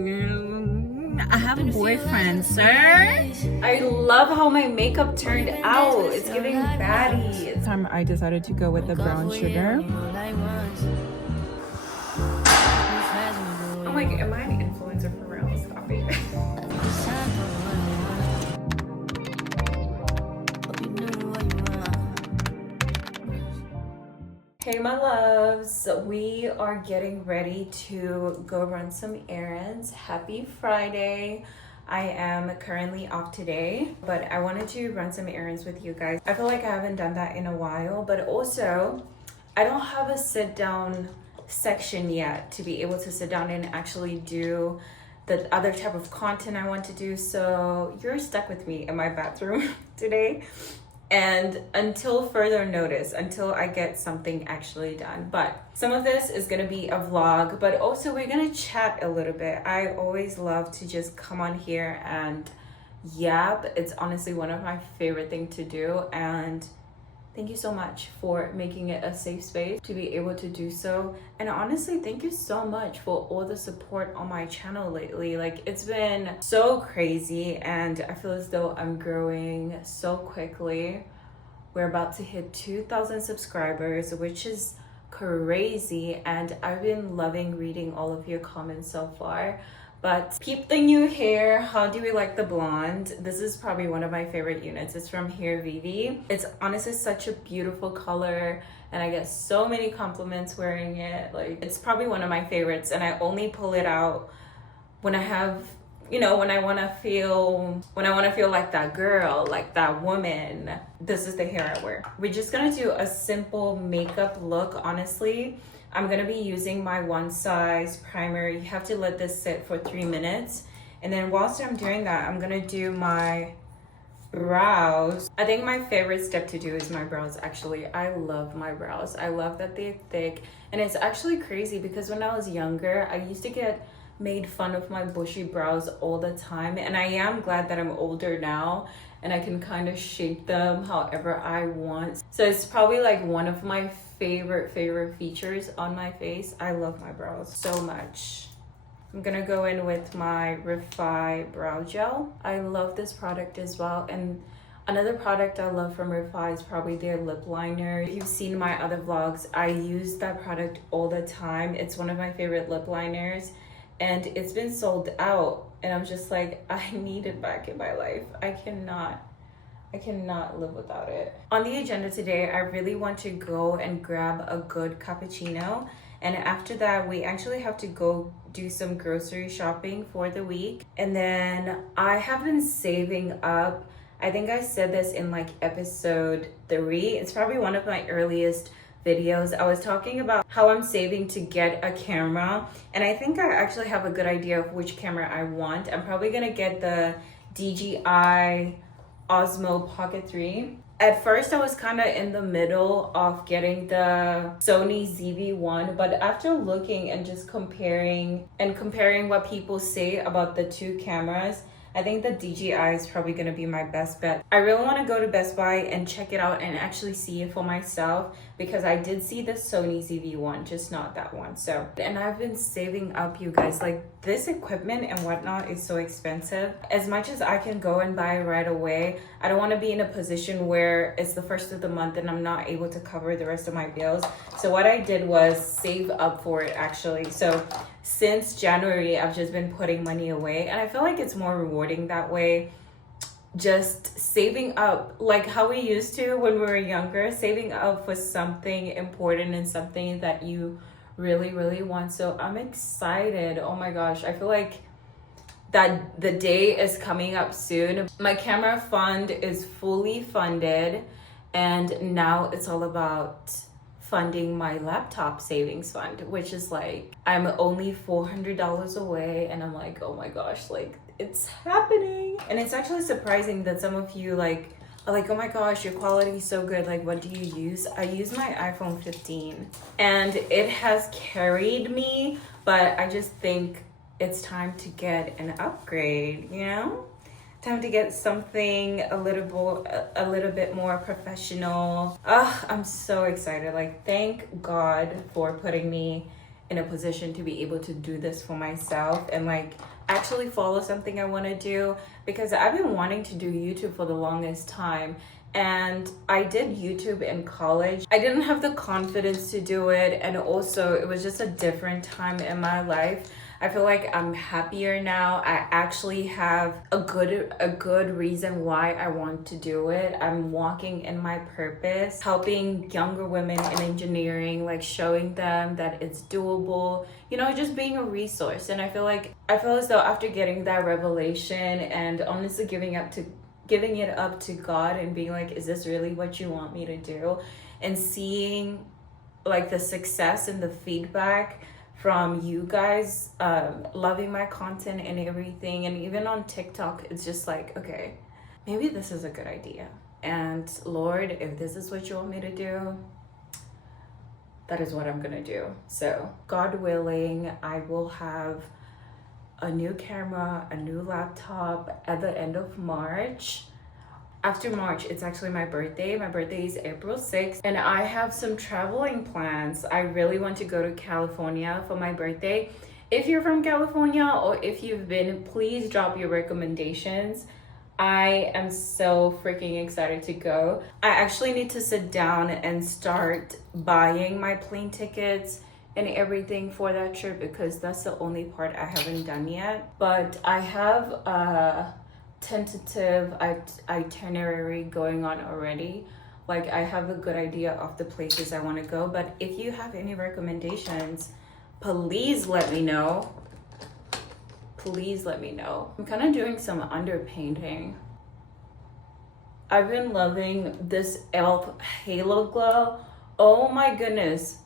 I have a boyfriend, sir. I love how my makeup turned out. It's giving baddie. This time I decided to go with the brown sugar. I'm like, am I an influencer for real? Stop it. Hey my loves, we are getting ready to go run some errands. Happy Friday. I am currently off today, but I wanted to run some errands with you guys. I feel like I haven't done that in a while, but also I don't have a sit down section yet to be able to sit down and actually do the other type of content I want to do. So you're stuck with me in my bathroom today. And until further notice, until I get something actually done. But some of this is gonna be a vlog, but also we're gonna chat a little bit. I always love to just come on here and yap. It's honestly one of my favorite things to do. And thank you so much for making it a safe space to be able to do so. And honestly, thank you so much for all the support on my channel lately. Like, it's been so crazy and I feel as though I'm growing so quickly. We're about to hit 2,000 subscribers, which is crazy. And I've been loving reading all of your comments so far. But peep the new hair. How do we like the blonde? This is probably one of my favorite units. It's from Hair Vivi. It's honestly such a beautiful color and I get so many compliments wearing it. Like, it's probably one of my favorites and I only pull it out when I have, you know, when I want to feel like that girl, like that woman. This is the hair I wear. We're just gonna do a simple makeup look, honestly. I'm gonna be using my One Size primer. You have to let this sit for 3 minutes. And then whilst I'm doing that, I'm gonna do my brows. I think my favorite step to do is my brows, actually. I love my brows. I love that they're thick. And it's actually crazy because when I was younger, I used to get made fun of my bushy brows all the time. And I am glad that I'm older now and I can kind of shape them however I want. So it's probably like one of my favorite features on my face. I love my brows so much. I'm gonna go in with my Refi brow gel. I love this product as well. And another product I love from Refi is probably their lip liner. If you've seen my other vlogs, I use that product all the time. It's one of my favorite lip liners and it's been sold out. And I'm just like, I need it back in my life. I cannot live without it. On the agenda today, I really want to go and grab a good cappuccino. And after that, we actually have to go do some grocery shopping for the week. And then I have been saving up. I think I said this in like episode 3. It's probably one of my earliest videos. I was talking about how I'm saving to get a camera. And I think I actually have a good idea of which camera I want. I'm probably gonna get the DJI Osmo Pocket 3. At first I was kind of in the middle of getting the Sony ZV-1, but after looking and just comparing what people say about the two cameras, I think the DJI is probably going to be my best bet. I really want to go to Best Buy and check it out and actually see it for myself because I did see the Sony ZV-1, just not that one. So, and I've been saving up, you guys. Like, this equipment and whatnot is so expensive. As much as I can go and buy right away, I don't want to be in a position where it's the first of the month and I'm not able to cover the rest of my bills. So what I did was save up for it, actually. So since January, I've just been putting money away and I feel like it's more rewarding that way. Just saving up like how we used to when we were younger, saving up for something important and something that you really want. So I'm excited. Oh my gosh, I feel like that the day is coming up soon. My camera fund is fully funded and now it's all about funding my laptop savings fund, which is like, I'm only $400 away and I'm like, oh my gosh, like it's happening. And it's actually surprising that some of you are like, oh my gosh, your quality is so good. Like, what do you use? I use my iPhone 15 and it has carried me, but I just think it's time to get an upgrade, you know? Time to get something a little bit more professional. I'm so excited. Like, thank God for putting me in a position to be able to do this for myself and like actually follow something I want to do, because I've been wanting to do YouTube for the longest time. And I did YouTube in college. I didn't have the confidence to do it, and also it was just a different time in my life. I feel like I'm happier now. I actually have a good reason why I want to do it. I'm walking in my purpose, helping younger women in engineering, like showing them that it's doable, you know, just being a resource. And I feel as though after getting that revelation and honestly giving it up to God and being like, is this really what you want me to do? And seeing like the success and the feedback from you guys, loving my content and everything, and even on TikTok, it's just like, okay, maybe this is a good idea. And Lord, if this is what you want me to do, that is what I'm gonna do. So God willing, I will have a new camera, a new laptop at the end of March. After March, it's actually my birthday. My birthday is April 6th, and I have some traveling plans. I really want to go to California for my birthday. If you're from California or if you've been, please drop your recommendations. I am so freaking excited to go. I actually need to sit down and start buying my plane tickets and everything for that trip, because that's the only part I haven't done yet. But I have a tentative itinerary going on already. Like, I have a good idea of the places I want to go, but if you have any recommendations, please let me know. Please let me know. I'm kind of doing some underpainting. I've been loving this e.l.f. Halo Glow. Oh my goodness.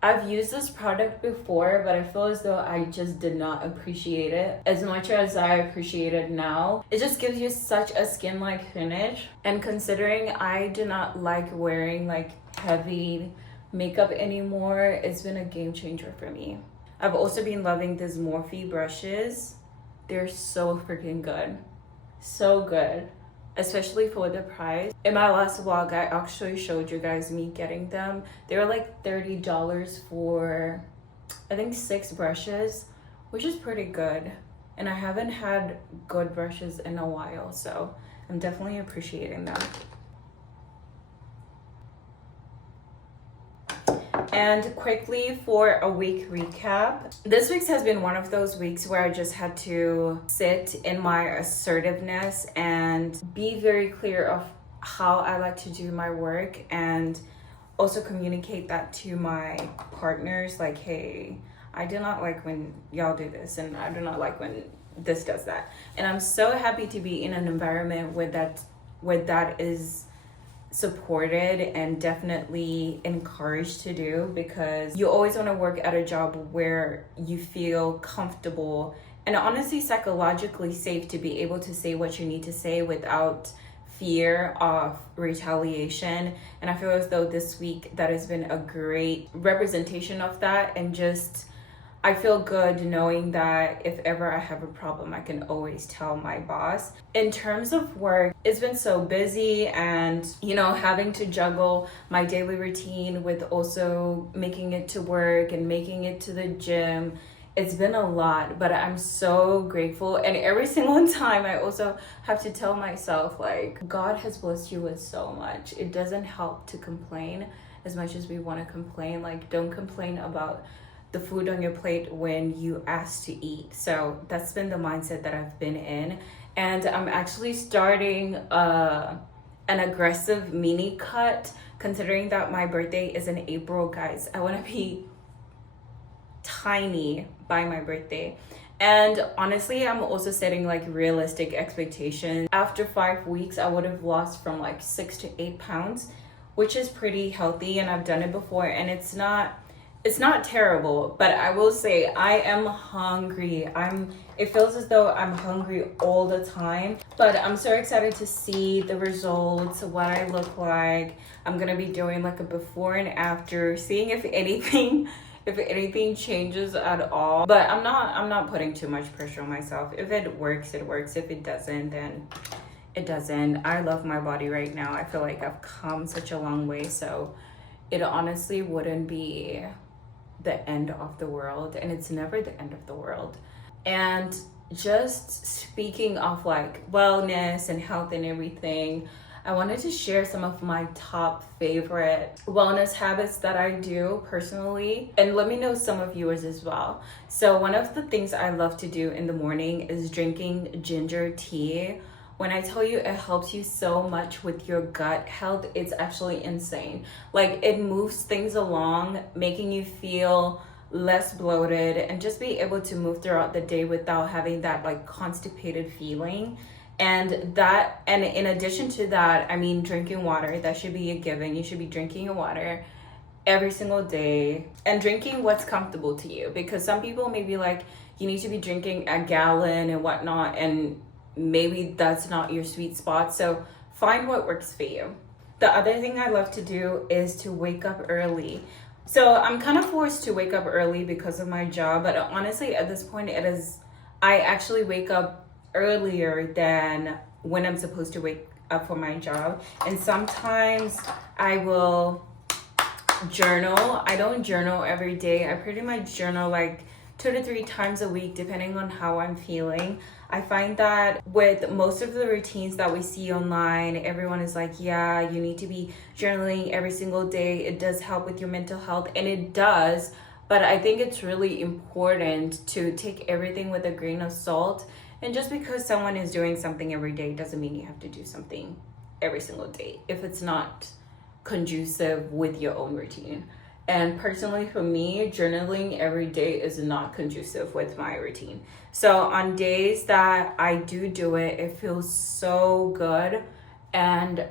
I've used this product before, but I feel as though I just did not appreciate it as much as I appreciate it now. It just gives you such a skin-like finish. And considering I do not like wearing like heavy makeup anymore, it's been a game changer for me. I've also been loving these Morphe brushes. They're so freaking good. So good. Especially for the price. In my last vlog, I actually showed you guys me getting them. They were like $30 for, I think, 6 brushes, which is pretty good. And I haven't had good brushes in a while, so I'm definitely appreciating them. And quickly for a week recap. This week's has been one of those weeks where I just had to sit in my assertiveness and be very clear of how I like to do my work, and also communicate that to my partners, like, hey, I do not like when y'all do this, and I do not like when this does that. And I'm so happy to be in an environment where that is supported and definitely encouraged to do, because you always want to work at a job where you feel comfortable and honestly psychologically safe to be able to say what you need to say without fear of retaliation. And I feel as though this week that has been a great representation of that, and just I feel good knowing that if ever I have a problem, I can always tell my boss. In terms of work, it's been so busy, and, you know, having to juggle my daily routine with also making it to work and making it to the gym. It's been a lot, but I'm so grateful. And every single time I also have to tell myself, like, God has blessed you with so much. It doesn't help to complain as much as we want to complain. Like, don't complain about the food on your plate when you ask to eat. So that's been the mindset that I've been in. And I'm actually starting an aggressive mini cut, considering that my birthday is in April, guys. I want to be tiny by my birthday. And honestly, I'm also setting like realistic expectations. After 5 weeks, I would have lost from like 6 to 8 pounds, which is pretty healthy, and I've done it before, and it's not terrible. But I will say I am hungry. It feels as though I'm hungry all the time, but I'm so excited to see the results, what I look like. I'm gonna be doing like a before and after, seeing if anything changes at all. But I'm not putting too much pressure on myself. If it works, it works. If it doesn't, then it doesn't. I love my body right now. I feel like I've come such a long way, so it honestly wouldn't be the end of the world, and it's never the end of the world. And just speaking of like wellness and health and everything, I wanted to share some of my top favorite wellness habits that I do personally, and let me know some of yours as well. So one of the things I love to do in the morning is drinking ginger tea. When I tell you it helps you so much with your gut health, it's actually insane. Like, it moves things along, making you feel less bloated and just be able to move throughout the day without having that like constipated feeling. And in addition to that, I mean, drinking water, that should be a given. You should be drinking your water every single day and drinking what's comfortable to you, because some people may be like, you need to be drinking a gallon and whatnot, and maybe that's not your sweet spot. So find what works for you. The other thing I love to do is to wake up early. So I'm kind of forced to wake up early because of my job, but honestly at this point I actually wake up earlier than when I'm supposed to wake up for my job. And sometimes I will journal. I don't journal every day. I pretty much journal like 2 to 3 times a week depending on how I'm feeling. I find that with most of the routines that we see online, everyone is like, yeah, you need to be journaling every single day. It does help with your mental health, and it does, but I think it's really important to take everything with a grain of salt. And just because someone is doing something every day doesn't mean you have to do something every single day if it's not conducive with your own routine. And personally for me, journaling every day is not conducive with my routine. So on days that I do it, it feels so good. And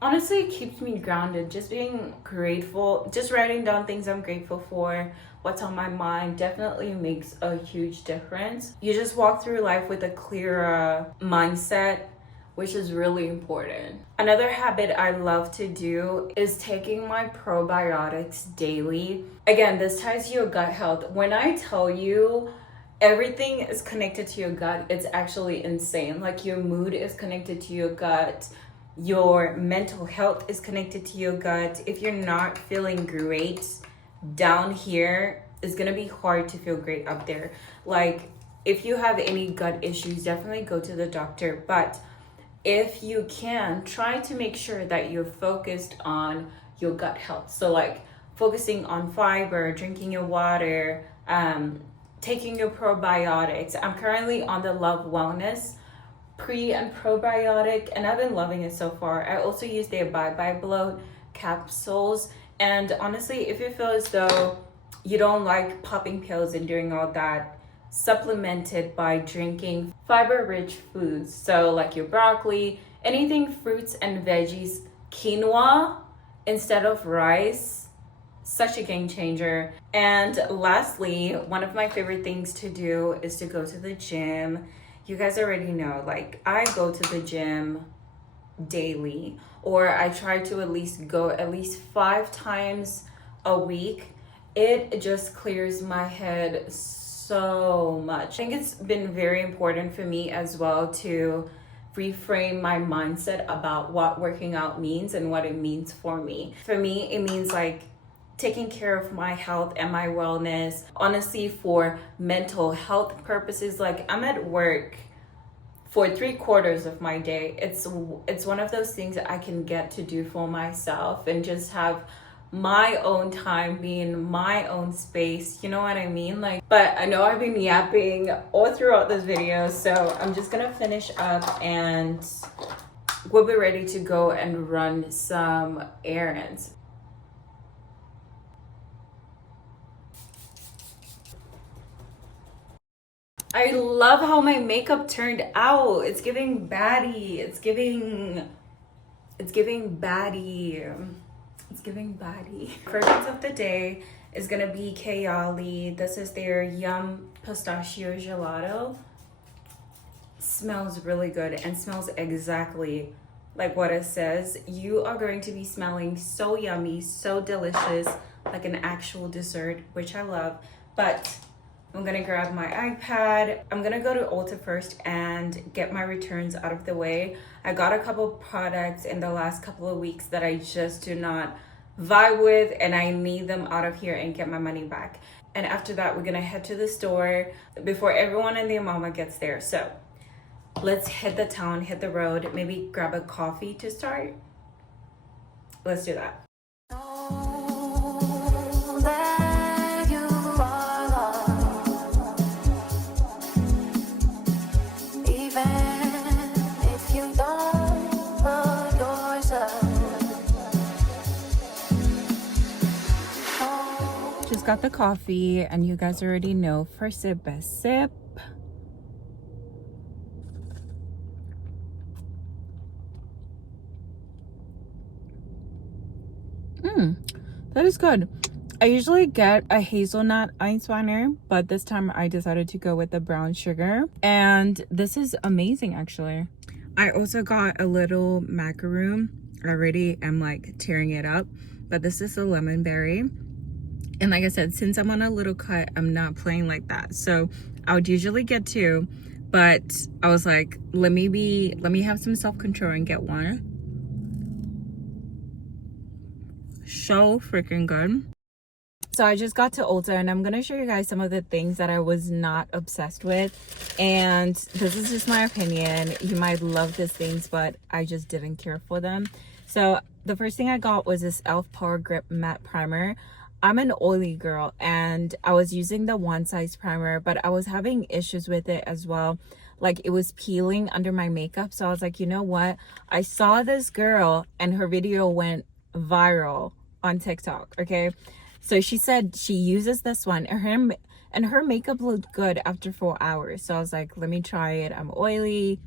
honestly, it keeps me grounded. Just being grateful, just writing down things I'm grateful for, what's on my mind, definitely makes a huge difference. You just walk through life with a clearer mindset, which is really important. Another habit I love to do is taking my probiotics daily. Again, this ties to your gut health. When I tell you everything is connected to your gut, it's actually insane. Like, your mood is connected to your gut. Your mental health is connected to your gut. If you're not feeling great down here, it's gonna be hard to feel great up there. Like, if you have any gut issues, definitely go to the doctor. But if you can, try to make sure that you're focused on your gut health. So like focusing on fiber, drinking your water, taking your probiotics. I'm currently on the Love Wellness pre and probiotic, and I've been loving it so far. I also use their Bye Bloat capsules. And honestly, if you feel as though you don't like popping pills and doing all that, supplemented by drinking fiber-rich foods. So like your broccoli, anything fruits and veggies, quinoa instead of rice, such a game changer. And lastly, one of my favorite things to do is to go to the gym. You guys already know, like, I go to the gym daily, or I try to at least go at least 5 times a week. It just clears my head so much. I think it's been very important for me as well to reframe my mindset about what working out means and what it means for me. For me, it means like taking care of my health and my wellness. Honestly, for mental health purposes, like, I'm at work for 3/4 of my day. It's one of those things that I can get to do for myself and just have my own time, be in my own space, you know what I mean? Like, but I know I've been yapping all throughout this video, so I'm just gonna finish up and we'll be ready to go and run some errands. I love how my makeup turned out. It's giving baddie. It's giving baddie. It's giving baddie. Fragrance of the day is gonna be Kayali. This is their Yum Pistachio Gelato. Smells really good and smells exactly like what it says. You are going to be smelling so yummy, so delicious, like an actual dessert, which I love. But I'm gonna grab my iPad. I'm gonna go to Ulta first and get my returns out of the way. I got a couple products in the last couple of weeks that I just do not vibe with, and I need them out of here and get my money back. And after that, we're gonna head to the store before everyone and their mama gets there. So let's hit the town, hit the road, maybe grab a coffee to start. Let's do that. Just got the coffee, and you guys already know, first sip, best sip. That is good. I usually get a hazelnut Einsteiner, but this time I decided to go with the brown sugar, and this is amazing actually. I also got a little macaroon. I already am like tearing it up, but this is a lemon berry. And like I said, since I'm on a little cut, I'm not playing like that. So I would usually get two, but I was like, let me have some self-control and get one. So freaking good. So I just got to Ulta, and I'm gonna show you guys some of the things that I was not obsessed with, and this is just my opinion. You might love these things, but I just didn't care for them. So the first thing I got was this e.l.f. Power Grip Matte Primer. I'm an oily girl, and I was using the one size primer, but I was having issues with it as well. Like, it was peeling under my makeup. So I was like, you know what, I saw this girl and her video went viral on TikTok. Okay, so she said she uses this one, and her makeup looked good after 4 hours. So I was like, let me try it. I'm oily.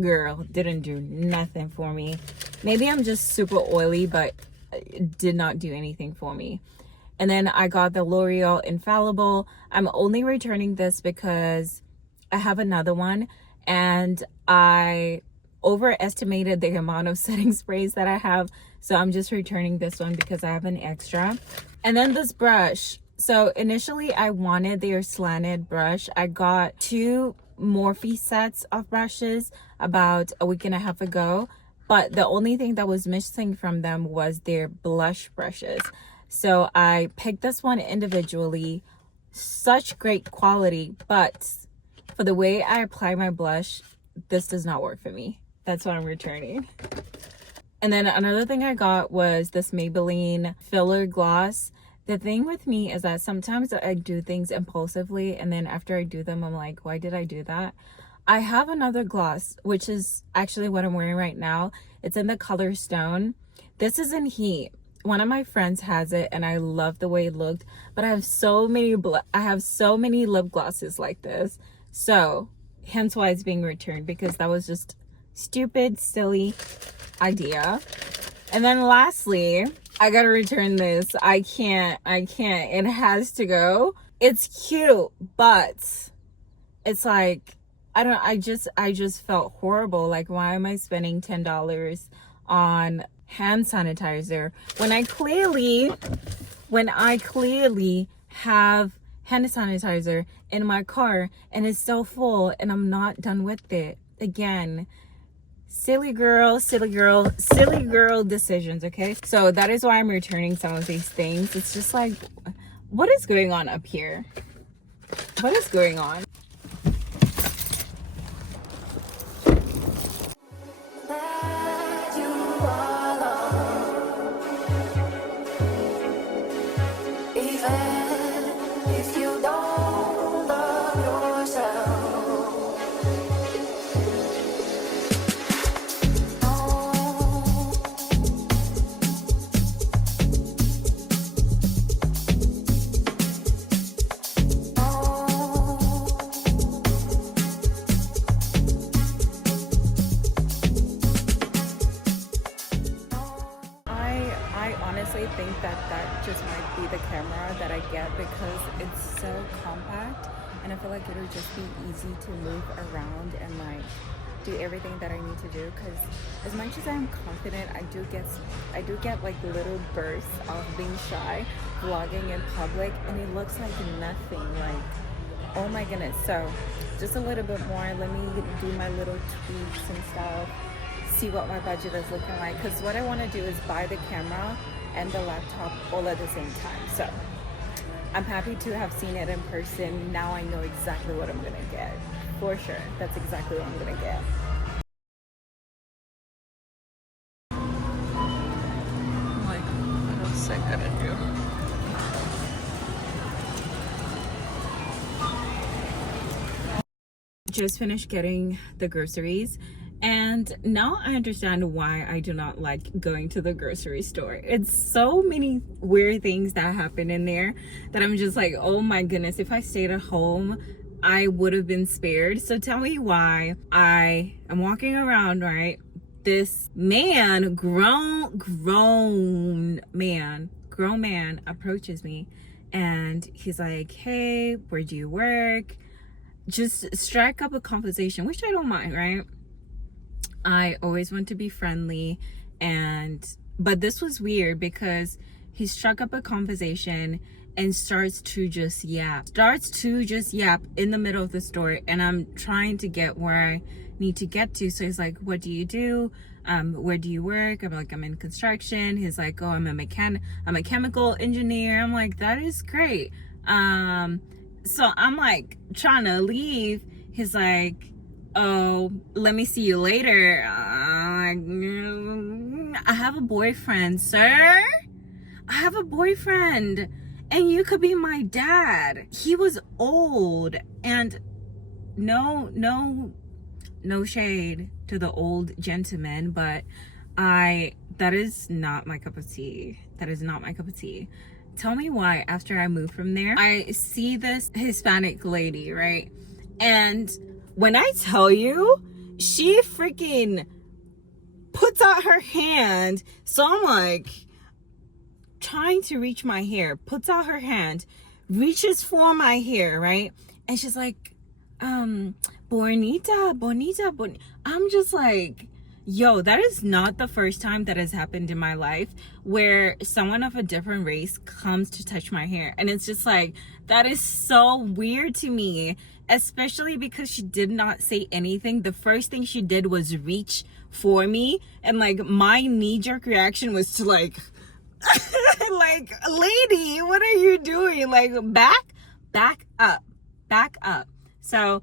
Girl, didn't do nothing for me. Maybe I'm just super oily, but it did not do anything for me. And then I got the L'Oreal Infallible. I'm only returning this because I have another one, and I overestimated the amount of setting sprays that I have. So I'm just returning this one because I have an extra. And then this brush. So initially I wanted their slanted brush. I got 2 Morphe sets of brushes about a week and a half ago, but the only thing that was missing from them was their blush brushes. So I picked this one individually. Such great quality, but for the way I apply my blush, this does not work for me. That's what I'm returning. And then another thing I got was this Maybelline filler gloss. The thing with me is that sometimes I do things impulsively, and then after I do them, I'm like, why did I do that? I have another gloss, which is actually what I'm wearing right now. It's in the color Stone. This is in Heat. One of my friends has it, and I love the way it looked, but I have so many lip glosses like this. So hence why it's being returned, because that was just stupid, silly idea. And then lastly, I gotta return this. I can't. It has to go. It's cute, but it's like, I just felt horrible. Like, why am I spending $10 on hand sanitizer when I clearly have hand sanitizer in my car and it's still full and I'm not done with it? Again, silly girl decisions. Okay, so that is why I'm returning some of these things. It's just like, what is going on up here? What is going on? I think that just might be the camera that I get because it's so compact, and I feel like it'll just be easy to move around and like do everything that I need to do. Because as much as I'm confident, I do get like little bursts of being shy vlogging in public, and it looks like nothing. Like, oh my goodness. So just a little bit more. Let me do my little tweaks and stuff. see what my budget is looking like, because what I want to do is buy the camera and the laptop all at the same time. So I'm happy to have seen it in person. Now I know exactly what I'm gonna get. For sure, that's exactly what I'm gonna get. Like, what else I gotta do? Just finished getting the groceries, and now I understand why I do not like going to the grocery store. It's so many weird things that happen in there that I'm just like, oh my goodness, if I stayed at home I would have been spared. So tell me why I am walking around, right? This man, grown man approaches me, and he's like, hey, where do you work? Just strike up a conversation, which I don't mind, right? I always want to be friendly, but this was weird because he struck up a conversation and starts to just yap in the middle of the store, and I'm trying to get where I need to get to. So he's like, what do you do? Where do you work? I'm like, I'm in construction. He's like, oh, I'm a chemical engineer. I'm like, that is great. So I'm like trying to leave. He's like, oh, let me see you later. I have a boyfriend, sir. I have a boyfriend, and you could be my dad. He was old, and no shade to the old gentleman, but that is not my cup of tea. That is not my cup of tea. Tell me why after I moved from there, I see this Hispanic lady, right? And when I tell you, she freaking puts out her hand. So I'm like trying to reach my hair, puts out her hand, reaches for my hair, right? And she's like, bonita. I'm just like, yo, that is not the first time that has happened in my life where someone of a different race comes to touch my hair. And it's just like, that is so weird to me, especially because she did not say anything. The first thing she did was reach for me, and like my knee-jerk reaction was to like like, lady, what are you doing? Like, back up. So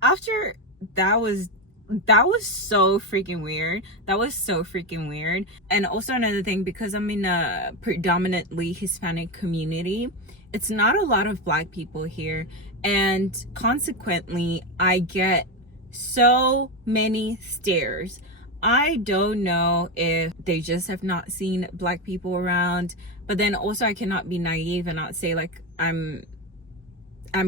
after that was so freaking weird. That was so freaking weird. And also another thing, because I'm in a predominantly Hispanic community, it's not a lot of black people here, and consequently I get so many stares. I don't know if they just have not seen black people around, but then also I cannot be naive and not say like I'm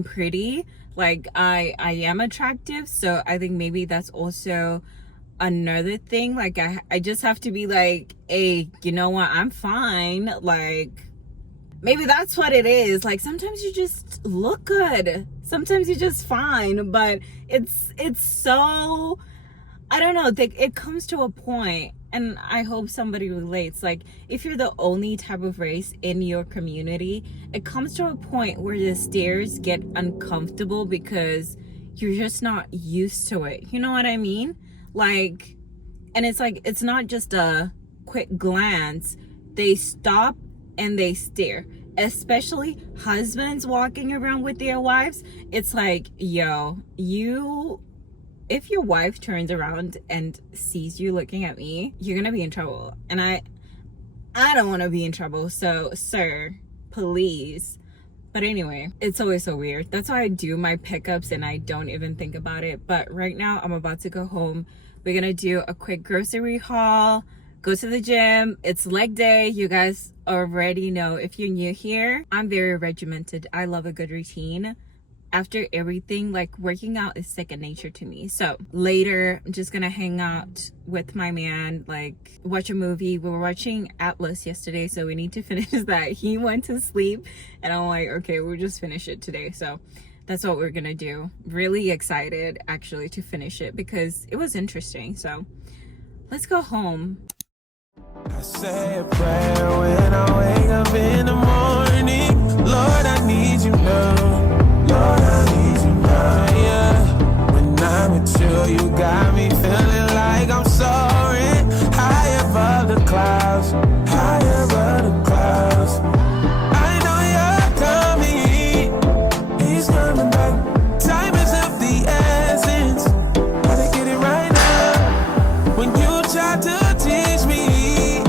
pretty. Like I am attractive, so I think maybe that's also another thing. Like I just have to be like, hey, you know what, I'm fine. Like maybe that's what it is. Like sometimes you just look good, sometimes you're just fine, but it's so, I don't know, it comes to a point, and I hope somebody relates. Like if you're the only type of race in your community, it comes to a point where the stares get uncomfortable because you're just not used to it. You know what I mean? Like, and it's like, it's not just a quick glance. They stop and they stare, especially husbands walking around with their wives. It's like, yo, if your wife turns around and sees you looking at me, you're gonna be in trouble. And I don't want to be in trouble, so sir, please. But anyway, it's always so weird. That's why I do my pickups and I don't even think about it. But right now I'm about to go home. We're gonna do a quick grocery haul, go to the gym. It's leg day. You guys already know, if you're new here, I'm very regimented. I love a good routine. After everything, like working out is second nature to me. So later I'm just gonna hang out with my man, like watch a movie. We were watching Atlas yesterday, so we need to finish that. He went to sleep and I'm like, okay, we'll just finish it today. So that's what we're gonna do. Really excited actually to finish it because it was interesting. So let's go home. I say a prayer when I wake up in the morning. Lord, I need you now. Lord, I need you now, yeah. When I'm with you, you got me feeling like I'm sorry. house, higher above the clouds. I know you're coming, he's coming back. Time is of the essence, gotta get it right now. When you tried to teach me,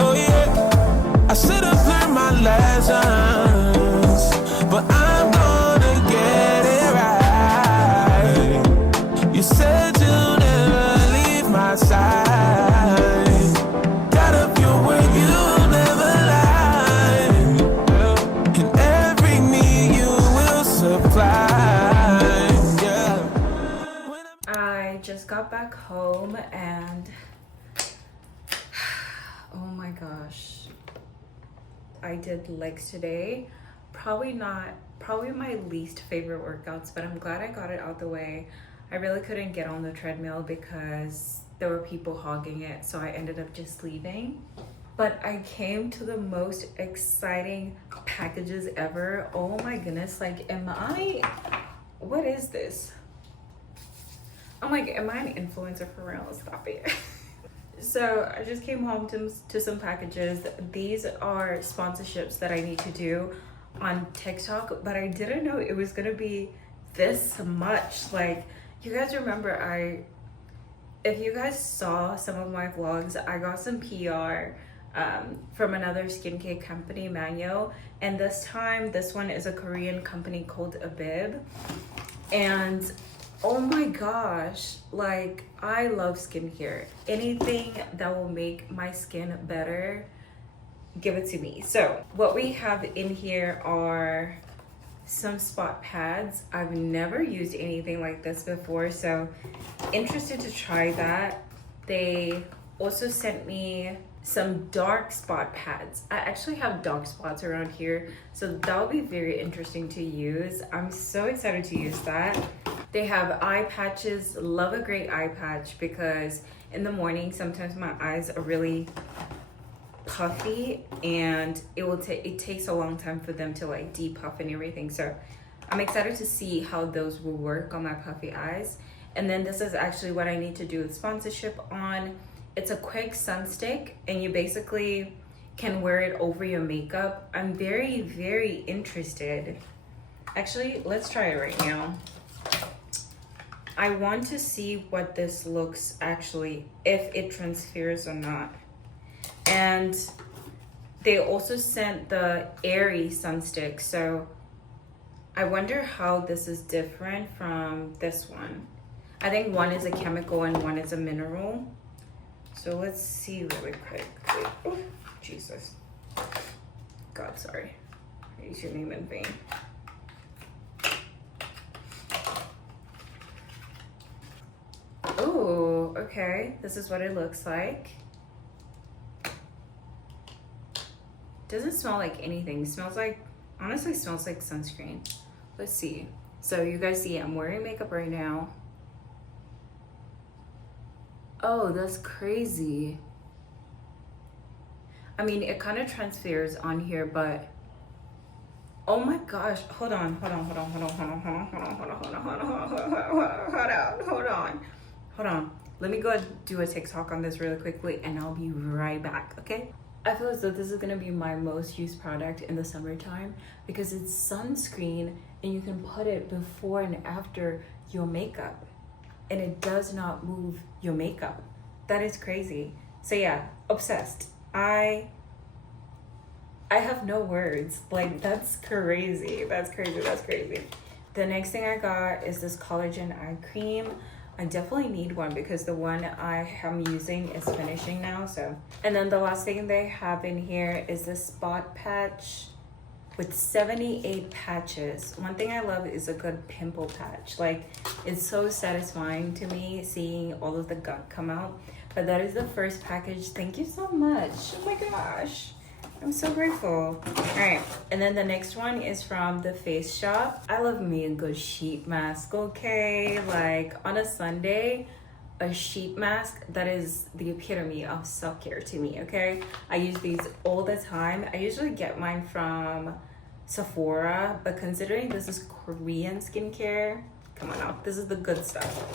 oh yeah, I should have learned my lessons, but I'm gonna get it right. You said you'll never leave my side. Got up your word, you'll never lie. And every need you will supply. Yeah. I just got back home and oh my gosh, I did legs today. Probably my least favorite workouts, but I'm glad I got it out the way. I really couldn't get on the treadmill because there were people hogging it, so I ended up just leaving. But I came to the most exciting packages ever. Oh my goodness, like what is this? I'm like, am I an influencer for real? Stop it. So I just came home to some packages. These are sponsorships that I need to do on TikTok, but I didn't know it was gonna be this much. Like, you guys remember, if you guys saw some of my vlogs, I got some PR from another skincare company, Manyo, and this time this one is a Korean company called Abib. And oh my gosh, like, I love skincare. Anything that will make my skin better, give it to me. So what we have in here are some spot pads. I've never used anything like this before, so interested to try that. They also sent me some dark spot pads. I actually have dark spots around here, so that'll be very interesting to use. I'm so excited to use that. They have eye patches. Love a great eye patch because in the morning sometimes my eyes are really puffy and it takes a long time for them to like depuff and everything. So I'm excited to see how those will work on my puffy eyes. And then this is actually what I need to do with sponsorship on. It's a quick sun stick and you basically can wear it over your makeup. I'm very, very interested. Actually, let's try it right now. I want to see what this looks actually, if it transfers or not. And they also sent the airy sun stick, so I wonder how this is different from this one. I think one is a chemical and one is a mineral. So let's see really quick. Oh, Jesus. God, sorry. I used your name in vain. Oh, okay. This is what it looks like. Doesn't smell like anything. Smells like, honestly smells like sunscreen. Let's see. So you guys see I'm wearing makeup right now. Oh, that's crazy. I mean, it kind of transfers on here, but oh my gosh. Hold on. Let me go do a TikTok on this really quickly and I'll be right back, okay? I feel as though this is gonna be my most used product in the summertime because it's sunscreen and you can put it before and after your makeup and it does not move your makeup. That is crazy. So yeah, obsessed. I have no words. Like, that's crazy. That's crazy. The next thing I got is this collagen eye cream. I definitely need one because the one I am using is finishing now. So, and then the last thing they have in here is this spot patch with 78 patches. One thing I love is a good pimple patch. Like, it's so satisfying to me seeing all of the gunk come out. But that is the first package. Thank you so much. Oh my gosh. I'm so grateful. All right, and then the next one is from the Face Shop. I love me a good sheet mask, okay? Like, on a Sunday, a sheet mask, that is the epitome of self-care to me, okay? I use these all the time. I usually get mine from Sephora, but considering this is Korean skincare, come on now, this is the good stuff.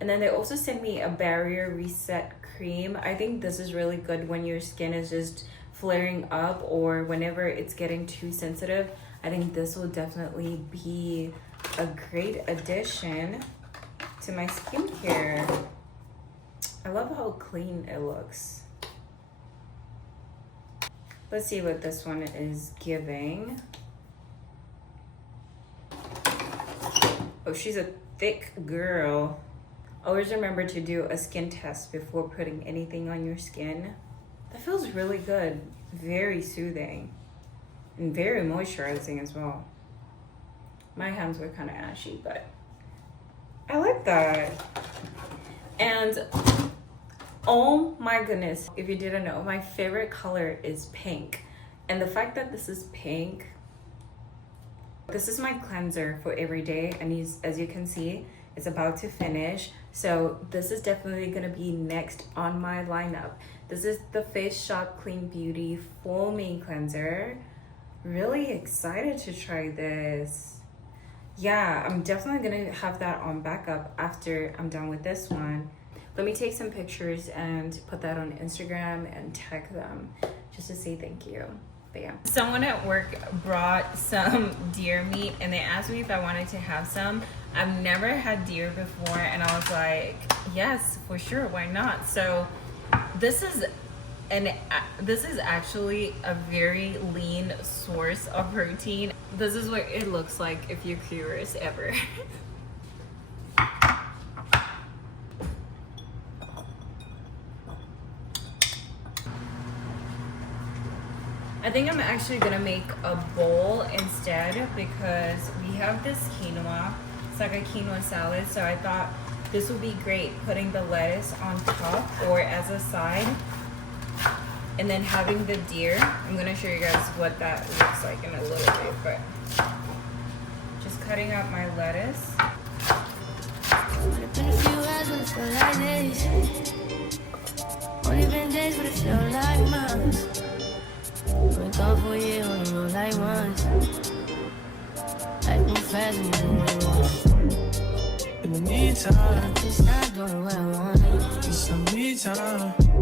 And then they also sent me a barrier reset cream. I think this is really good when your skin is just flaring up or whenever it's getting too sensitive. I think this will definitely be a great addition to my skincare. I love how clean it looks. Let's see what this one is giving. Oh, she's a thick girl. Always remember to do a skin test before putting anything on your skin. That feels really good. Very soothing. And very moisturizing as well. My hands were kind of ashy, but I like that. And oh my goodness, if you didn't know, my favorite color is pink. And the fact that this is pink, this is my cleanser for every day. And as you can see, it's about to finish. So this is definitely gonna be next on my lineup. This is the Face Shop Clean Beauty Foaming Cleanser. Really excited to try this. Yeah, I'm definitely gonna have that on backup after I'm done with this one. Let me take some pictures and put that on Instagram and tag them just to say thank you. But yeah. Someone at work brought some deer meat and they asked me if I wanted to have some. I've never had deer before and I was like, yes, for sure, why not? So this is actually a very lean source of protein. This is what it looks like if you're curious ever. I think I'm actually gonna make a bowl instead because we have this quinoa. It's like a quinoa salad, so I thought this would be great putting the lettuce on top or as a side. And then having the deer. I'm gonna show you guys what that looks like in a little bit, but just cutting out my lettuce. Been a few hours when it felt like this. Only been days but it felt like months. Been gone for a year on the road like once. Life move fast and you do what you want. In the meantime, I just not doing what I want. it's some me time.